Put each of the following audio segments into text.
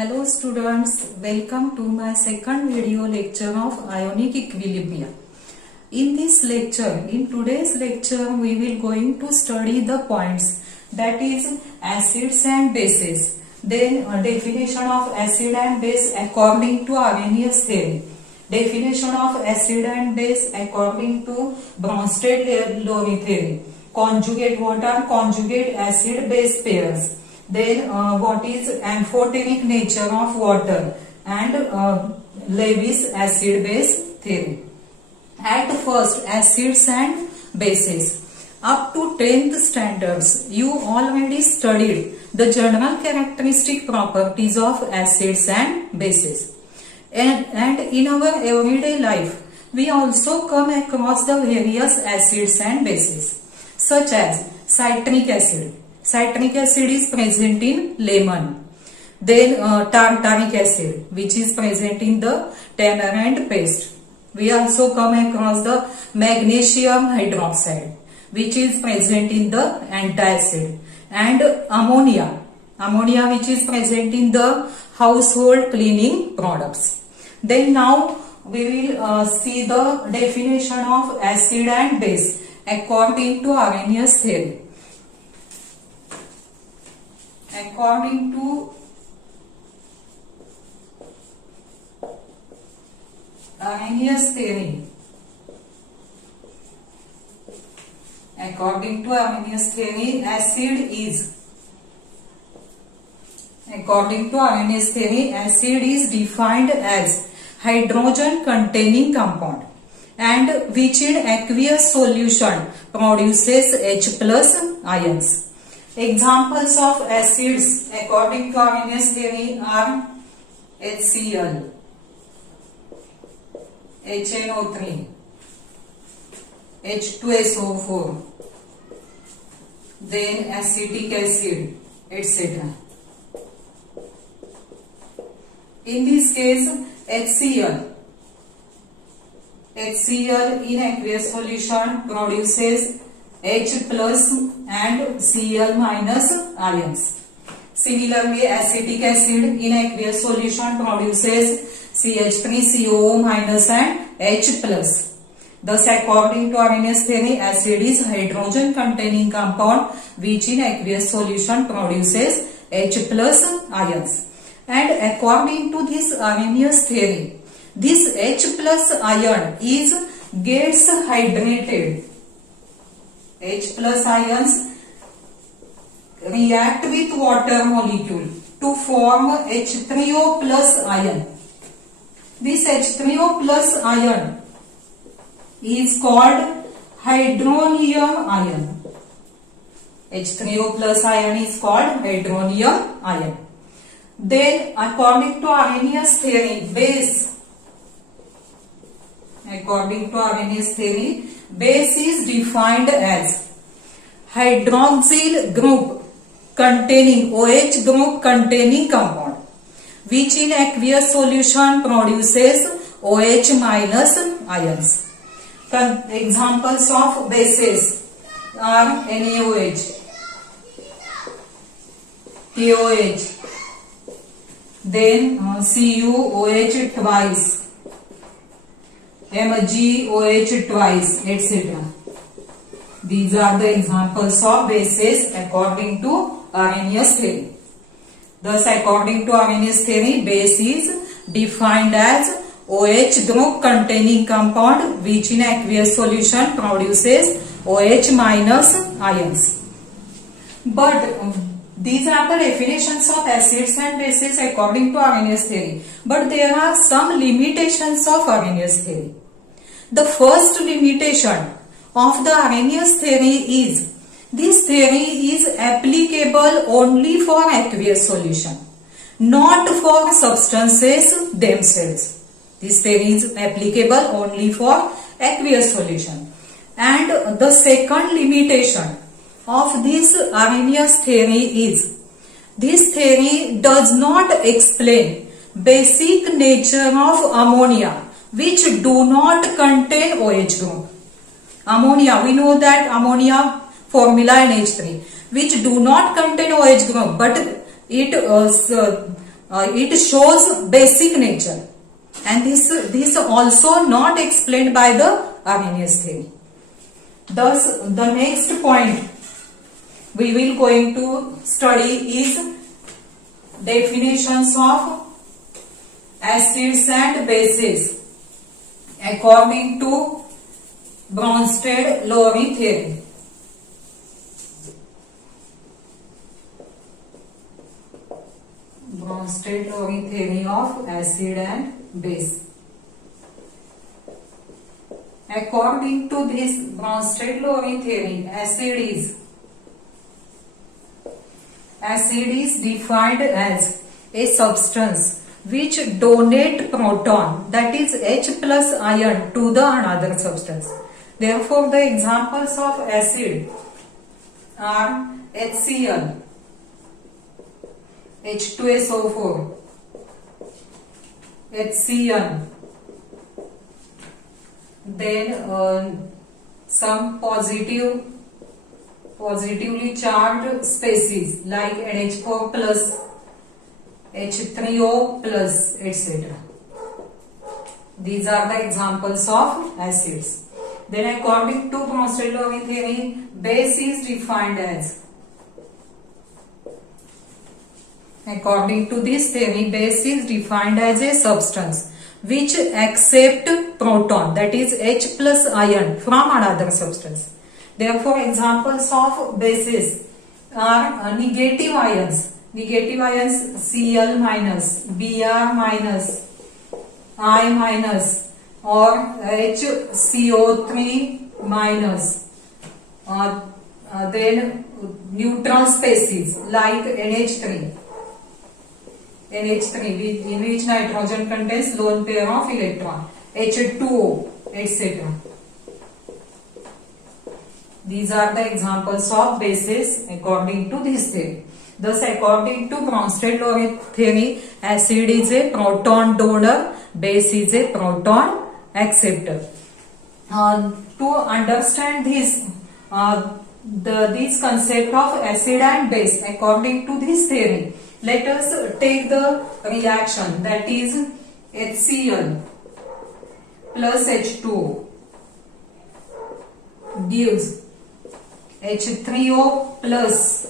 Hello students, welcome to my second video lecture of ionic equilibrium. In today's lecture, we will going to study the points, that is acids and bases. Then definition of acid and base according to Arrhenius theory. Definition of acid and base according to Bronsted-Lowry theory. What are conjugate acid-base pairs? Then what is amphoteric nature of water and Lewis acid-base theory. At first, acids and bases. Up to 10th standards, you already studied the general characteristic properties of acids and bases. And in our everyday life, we also come across the various acids and bases, such as citric acid. Citric acid is present in lemon. Then tartaric acid, which is present in the tamarind paste. We also come across the magnesium hydroxide, which is present in the antacid. And ammonia, which is present in the household cleaning products. Then now we will see the definition of acid and base according to Arrhenius theory. According to Arrhenius theory, acid is defined as hydrogen containing compound and which in aqueous solution produces H plus ions. Examples of acids according to Arrhenius theory are HCl, HNO3, H2SO4, then acetic acid, etc. In this case, HCl in aqueous solution produces H plus and Cl minus ions. Similarly, acetic acid in aqueous solution produces CH3COO minus and H plus. Thus, according to Arrhenius theory, acid is hydrogen containing compound which in aqueous solution produces H plus ions. And according to this Arrhenius theory, this H plus ion gets hydrated. H plus ions react with water molecule to form H3O plus ion. This H3O plus ion is called hydronium ion. H3O plus ion is called hydronium ion. Then according to Arrhenius theory, base is defined as hydroxyl group containing OH group containing compound which in aqueous solution produces OH minus ions. Examples of bases are NaOH, KOH, then CuOH twice, MgOH twice, etc. These are the examples of bases according to Arrhenius theory. Thus, according to Arrhenius theory, base is defined as OH group containing compound which in aqueous solution produces OH minus ions. But these are the definitions of acids and bases according to Arrhenius theory. But there are some limitations of Arrhenius theory. The first limitation of the Arrhenius theory is this theory is applicable only for aqueous solution, not for substances themselves. This theory is applicable only for aqueous solution. And the second limitation of this Arrhenius theory is this theory does not explain basic nature of ammonia which do not contain OH group. Ammonia, we know that ammonia formula NH3 which do not contain OH group, but it it shows basic nature, and this also not explained by the Arrhenius theory. Thus, the next point we will going to study is definitions of acids and bases according to Bronsted-Lowry theory. Bronsted-Lowry theory of acid and base. According to this Bronsted-Lowry theory, acid is defined as a substance which donate proton, that is H plus ion, to the another substance. Therefore, the examples of acid are HCl, H2SO4, HCl, then some positively charged species like NH4 plus, H3O plus, etc. These are the examples of acids. Then according to Bronsted-Lowry theory, base is defined as, according to this theory, base is defined as a substance which accept proton, that is H plus ion, from another substance. Therefore, examples of bases are negative ions. Negative ions Cl minus, Br minus, I minus, or HCO3 minus. Then neutral species like NH3, in which nitrogen contains lone pair of electron, H2O, etc. These are the examples of bases according to this theory. Thus, according to Bronsted-Lowry theory, acid is a proton donor, base is a proton acceptor. To understand this, this concept of acid and base according to this theory, let us take the reaction, that is HCl plus H2O gives H3O plus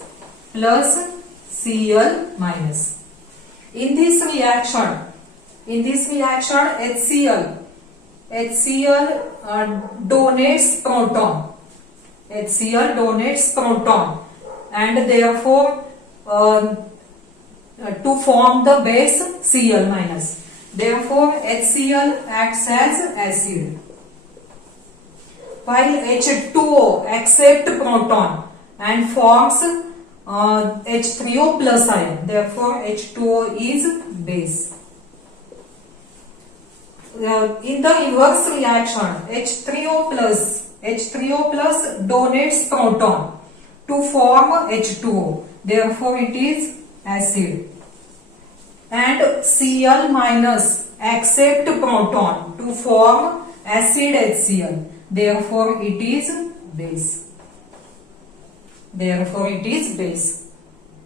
Cl minus. In this reaction HCl donates proton, and therefore to form the base Cl minus. Therefore, HCl acts as acid, while H2O accepts proton and forms H3O plus ion. Therefore, H2O is base. In the inverse reaction, H3O plus donates proton to form H2O. Therefore, it is acid. And Cl minus accept proton to form acid HCl. Therefore, it is base.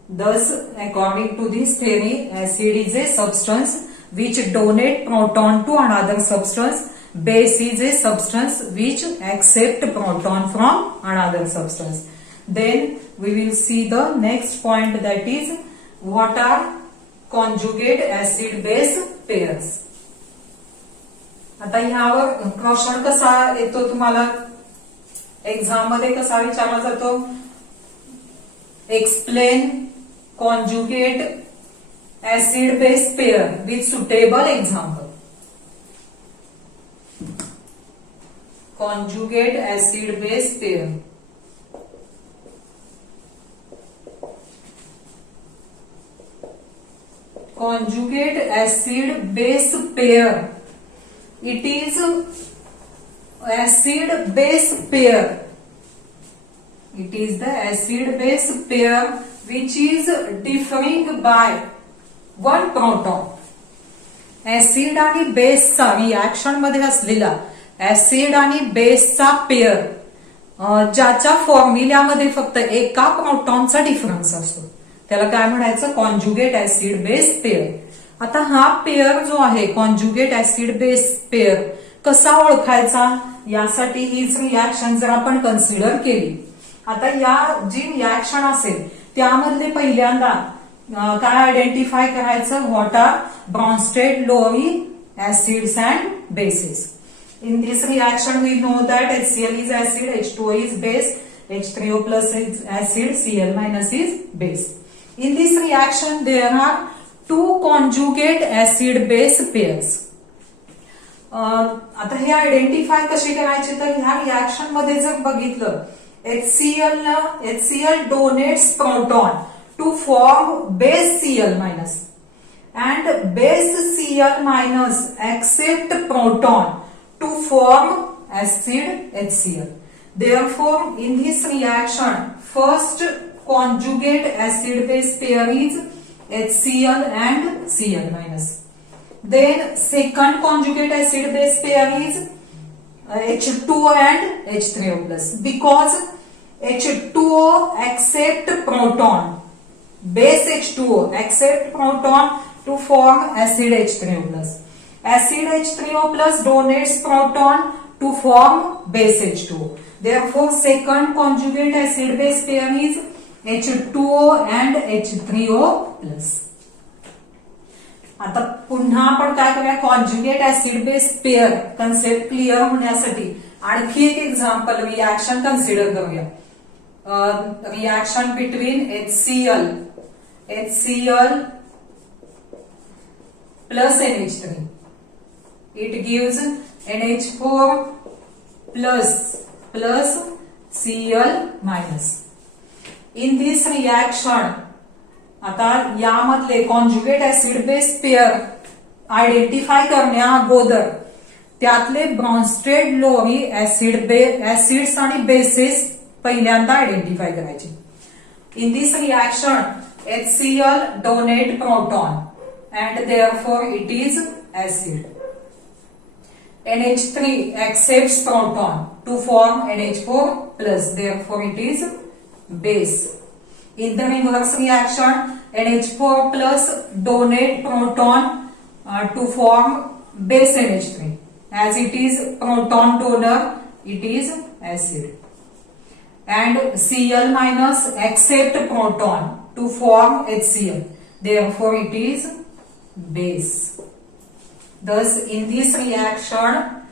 Thus, according to this theory, acid is a substance which donate proton to another substance. Base is a substance which accept proton from another substance. Then we will see the next point, that is what are conjugate acid base pairs. आता ह्यावर question कसा येतो तुम्हाला exam मध्ये, कसा विचारला जातो, explain conjugate acid base pair with suitable example. Conjugate acid base pair. Conjugate acid base pair. It is acid base pair. It is the acid base pair which is differing by one proton. Acid आणि बेसचा reaction मध्ये असलेला acid आणि बेसचा pair ज्याच्या फॉर्म्युल्यामध्ये फक्त एका प्रोटॉनचा difference असतो त्याला काय म्हणायचं, कॉन्जुगेट ऍसिड बेस पेअर. आता हा पेअर जो आहे कॉन्जुगेट ऍसिड बेस पेअर कसा ओळखायचा, यासाठी हीच रिॲक्शन जर आपण कन्सिडर केली. आता या जी रिॲक्शन असेल त्यामधले पहिल्यांदा काय आयडेंटिफाय करायचं, what are Bronsted Lowry acids and bases. In this reaction we know that HCl is acid, H2O is base, H3O plus is acid, Cl minus is base. In this reaction there are two conjugate acid base pairs. आता हे identify कशी करायचे, तर ह्या reaction मध्ये जर बघितलं HCl donates proton to form base Cl minus and base Cl minus accept proton to form acid HCl. Therefore, in this reaction, first conjugate acid base pair is HCl and Cl minus. Then second conjugate acid base pair is H2O and H3O plus. Because H2O accept proton, base H2O accept proton to form acid H3O plus. Acid H3O plus donates proton to form base H2O. Therefore, second conjugate acid base pair is H2O and H3O plus. आता पुन्हा आपण काय करूया, conjugate acid base pair concept clear होण्यासाठी आणखी एक example reaction consider करूया. Reaction between HCl plus NH3. It gives NH4 plus Cl minus. In this reaction, आता यामधले conjugate acid base pair identify करण्या अगोदर त्यातले ब्रॉन्स्टेड लोअरी ऍसिड्स आणि बेसेस पहिल्यांदा आयडेंटिफाय करायचे. In this reaction HCl donate proton and therefore it is acid. NH3 accepts proton to form NH4 plus, therefore it is base. In the reverse reaction, NH4 plus donate proton to form base NH3. As it is proton donor, it is acid. And Cl minus accept proton to form HCl, therefore it is base. Thus, in this reaction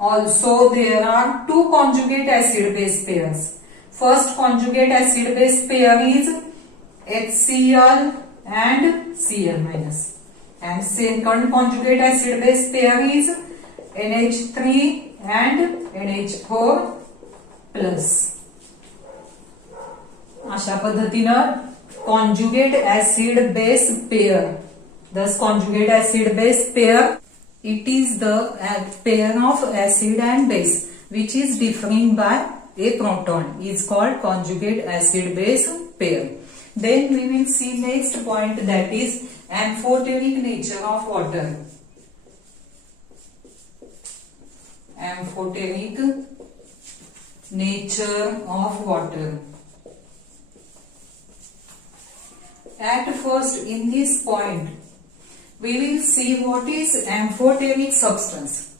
also there are two conjugate acid base pairs. First conjugate acid base pair is HCl and Cl minus, and second conjugate acid base pair is NH3 and NH4 plus. अशा पद्धतीनं conjugate acid base pair. Thus, conjugate acid base pair, it is the pair of acid and base which is differing by a proton, is called conjugate acid base pair. Then we will see next point, that is amphoteric nature of water. Amphoteric nature of water. At first, in this point, we will see what is amphoteric substance.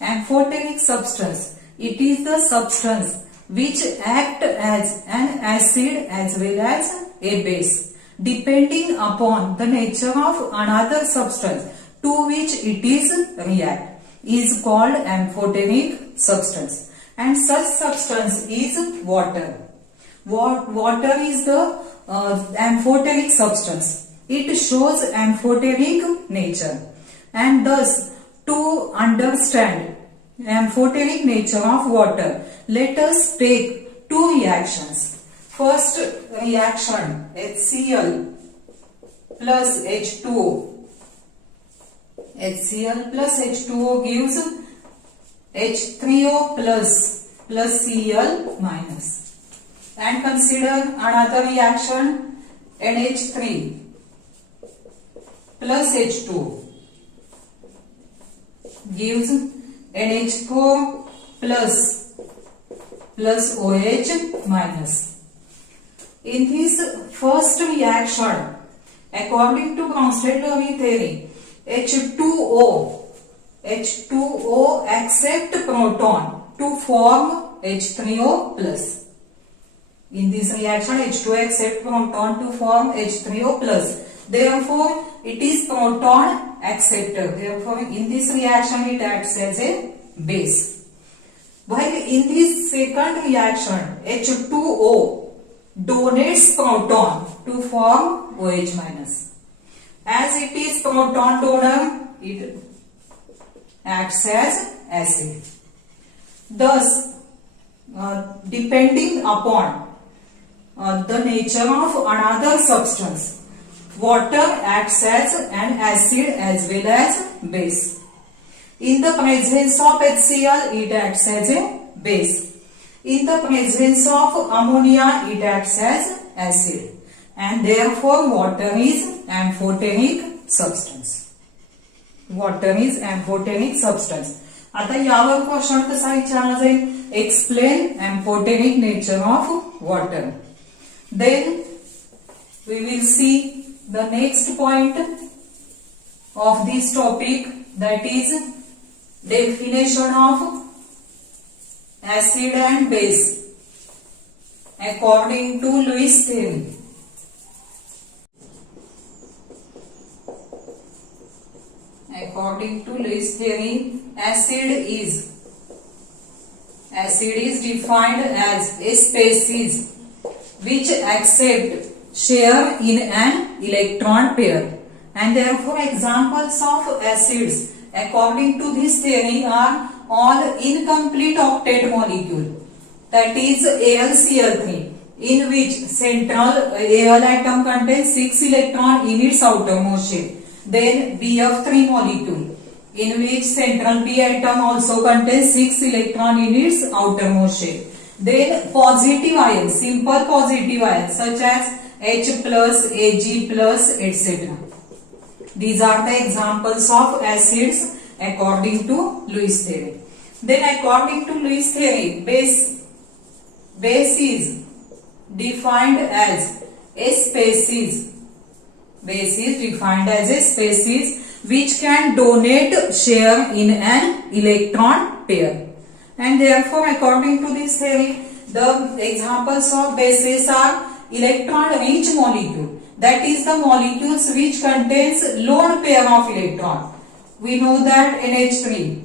Amphoteric substance, it is the substance which act as an acid as well as a base, depending upon the nature of another substance to which it is react, is called amphoteric substance. And such substance is water. Water is the amphoteric substance. It shows amphoteric nature, and thus to understand amphoteric nature of water, let us take two reactions. First reaction, HCl plus H2O. HCl plus H2O gives H3O plus Cl minus. And consider another reaction, NH3 plus H2 gives NH4 plus OH minus. In this first reaction, according to Bronsted-Lowry theory, H2O accept proton to form H3O plus. In this reaction, H2O accept proton to form H3O plus. Therefore, it is proton acceptor. Therefore, in this reaction, it acts as a base. While in this second reaction, H2O donates proton to form OH minus. As it is proton donor, it acts as acid. Thus, depending upon the nature of another substance, water acts as an acid as well as base. In the presence of HCl, it acts as a base. In the presence of ammonia, it acts as acid. And therefore, water is amphotenic substance. Water is amphotenic substance. आता यावर question कसा विचारला जाईल? Explain amphotenic nature of water. Then we will see the next point of this topic, that is definition of acid and base according to Lewis theory. According to Lewis theory, acid is defined as a species which accept share in an electron pair, and therefore examples of acids according to this theory are all incomplete octet molecule, that is AlCl3, in which central Al atom contains 6 electron in its outermost shell. Then BF3 molecule, in which central P atom also contains 6 electron in its outermost shell. Then positive ions, simple positive ions such as H plus, Ag plus, etc. These are the examples of acids according to Lewis theory. Then according to Lewis theory, base is defined as a species. Base is defined as a species which can donate share in an electron pair. And therefore, according to this theory, the examples of bases are electron-rich molecule. That is the molecules which contains lone pair of electron. We know that NH3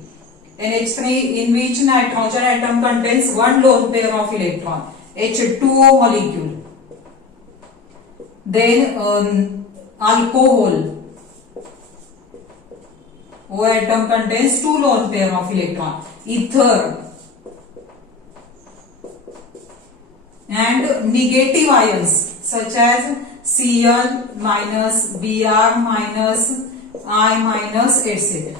in which nitrogen atom contains one lone pair of electron. H2O molecule. Then alcohol. O atom contains 2 lone pair of electron. Ether. And negative ions such as Cl minus, Br minus, I minus, etc.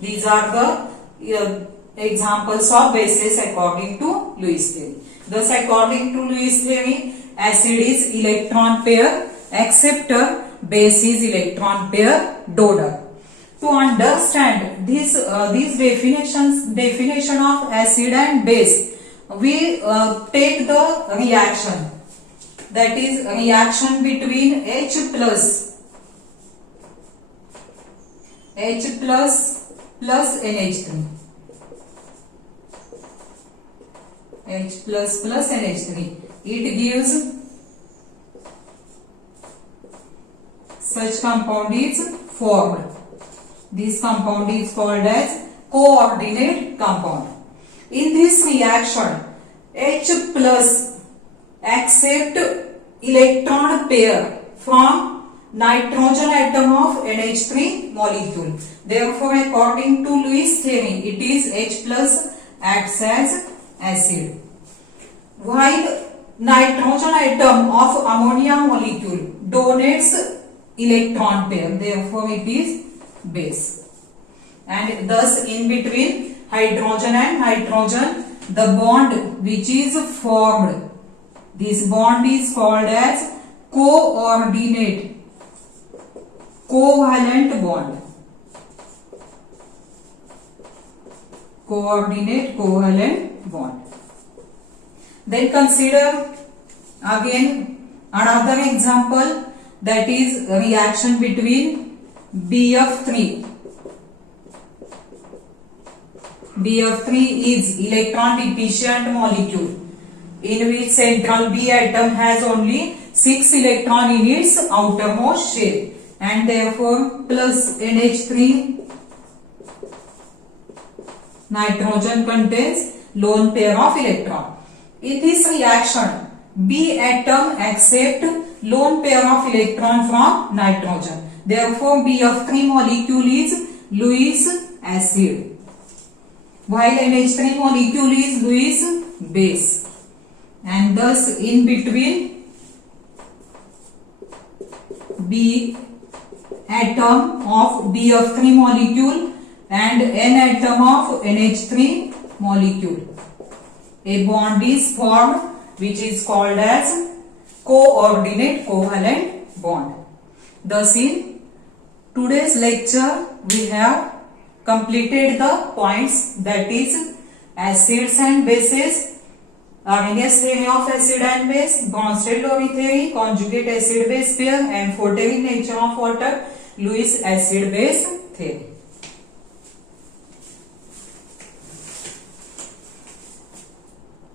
These are the examples of bases according to Lewis theory. Thus, according to Lewis theory, acid is electron pair acceptor, base is electron pair donor. To understand this definition of acid and base, we take the reaction, that is reaction between H plus plus NH3. H plus plus NH3. It gives such compound is formed. This compound is called as coordinate compound. In this reaction, H plus accept electron pair from nitrogen atom of NH3 molecule. Therefore, according to Lewis theory, it is H plus acts as acid. While nitrogen atom of ammonia molecule donates electron pair, therefore it is base. And thus, in between hydrogen and nitrogen, the bond which is formed, this bond is called as coordinate covalent bond. Coordinate covalent bond. Then consider again another example, that is reaction between BF3. BF3 is electron deficient molecule in which central B atom has only 6 electron in its outermost shell, and therefore plus NH3 nitrogen contains lone pair of electron. In this reaction, B atom accept lone pair of electron from nitrogen. Therefore, BF3 molecule is Lewis acid, while NH3 molecule is Lewis base, and thus in between B atom of BF3 molecule and N atom of NH3 molecule, a bond is formed which is called as coordinate covalent bond. Thus in today's lecture we have completed the points, that is acids and bases, Arrhenius theory of acid and base, Bronsted-Lowry theory, conjugate acid base pair, and photeric nature of water, Lewis acid base theory.